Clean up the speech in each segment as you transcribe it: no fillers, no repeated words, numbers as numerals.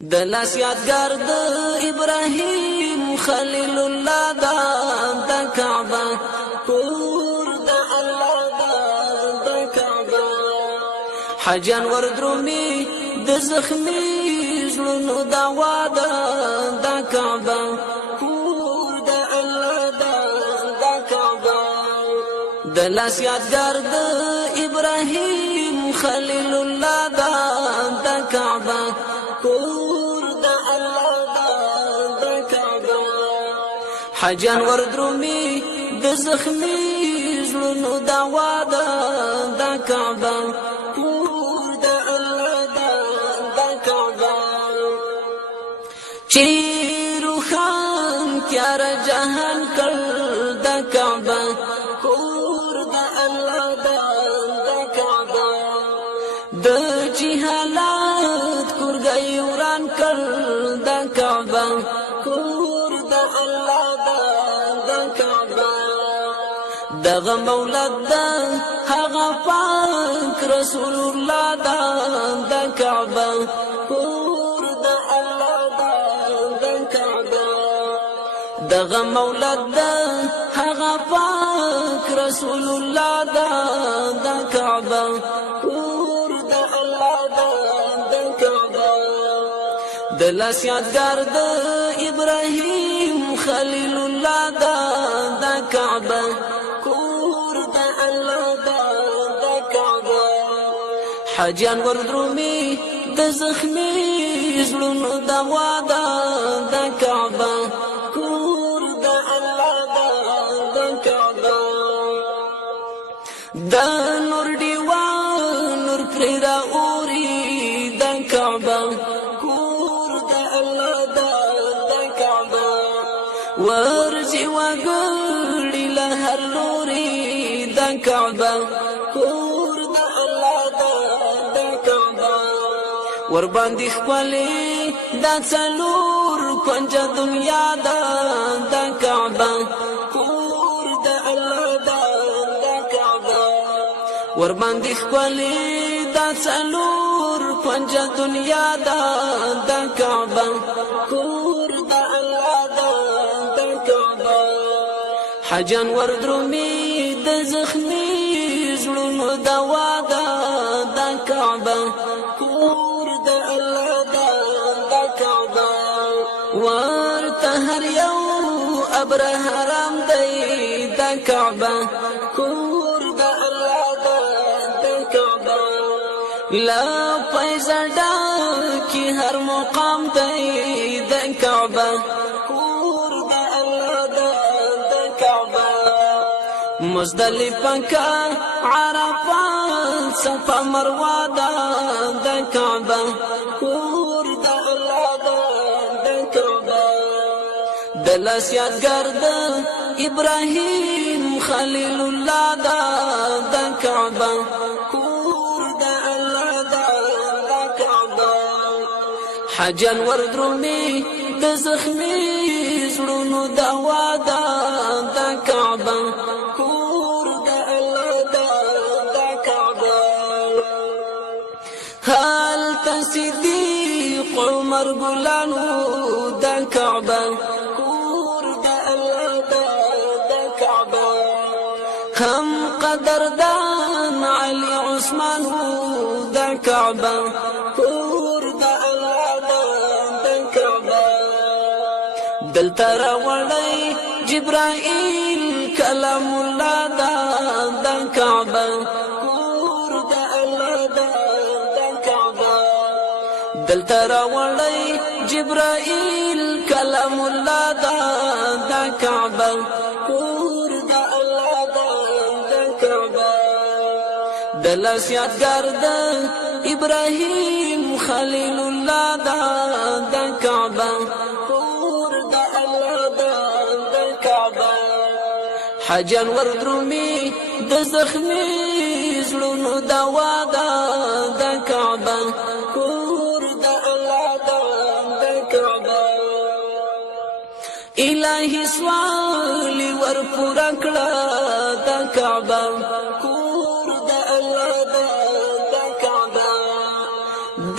د لاس یادګار د ابراهیم خلیل الله د کعبه کور د الله د کعبه حجان وردرومي د زخمی زړونو دعوا د کعبه کور د الله د کعبه د لاس یادګار د ابراهیم خلیل الله د کعبه کور د الله د کعبه حجان وردرومي د زخمی زړونو دعوا د کعبه کور د الله د کعبه چې روحان تیار جهان کړ د کعبه کور د الله د کعبه د جهالات کورګي وران کړ د کعبه کور د الله د کعبه دغه مولد د هغه پاک رسول الله د کعبه کور د الله د کعبه دغه مولد د هغه پاک رسول الله د کعبه کور د الله د کعبه د لاس یادګار د ابراهیم خلیل الله د کعبه کور د الله د کعبه حجان وردرومي د زخمی زړونو دعوا د کعبه کور د الله د کعبه د نور دیوا نور پر اوري د کعبه کور د الله د کعبه ورځي وګړي له هر لوري د کعبه کور د الله د کعبه ور باندې خپلې د څلور کنج دنیا د کعبه کور د الله د کعبه ور باندې خپلې د څلور کنج دنیا د کعبه کور د الله د کعبه حجان وردرومي د زخمی زړونو دوا د کعبه کور د الله د کعبه ورته هر یو ابره حرام دی د کعبه کور د الله د کعبه لا پیزړه کی هر مقام دی د کعبه کور د الله د کعبه مزدلفه کا عرفات صفا مروه د کعبه کور د الله د کعبه د لاس یادګار د ابراهیم خلیل الله د کعبه کور د الله د کعبه حجان وردرومي د زخمی زړونو دعوا د کعبه کور د الله د کعبه هل تصدیق عمر ګلانو د کعبه کور د الله د کعبه هم قدردان علي عثمان د کعبه کور د الله د کعبه دلته راوړی جبرائیل کلام الله د کعبه کور د الله د کعبه دلته راوړی جبرائیل کلام الله د کعبه کور د الله د کعبه د لاس یادګار د ابراهیم خلیل الله د کعبه کور د الله د کعبه حجان وردرومي د زخمی زړونو دعوا د کعبه کور د الله د کعبه الہی سوالی ور پورا کړه د کعبه کور د الله د کعبه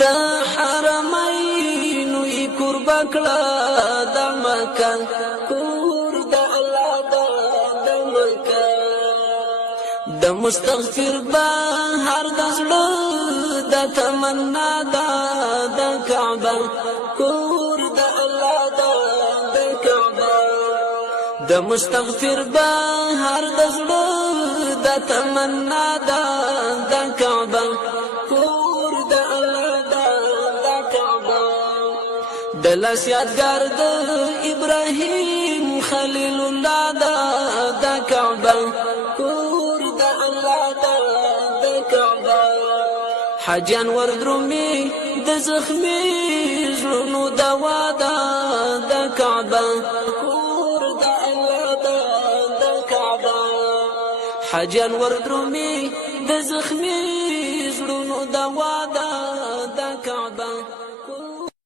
د حرمین پورا کړه د مکه کور د الله د مکه د مستغفر بهر د زړه د تمنا د کعبه کور د الله د کعبه د مستغفر بهر د زړه د تمنا د کعبه کور د الله د کعبه د لاس یادګار د ابراهیم خلیل الله د کعبه کور د الله د کعبه حاجیان وردرومي د زخمي زړونو دوا د کعبه کور د الله د کعبه حاجیان وردرومي د زخمي زړونو دوا د کعبه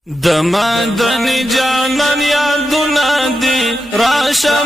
د مدني جانان یادونه دي راشه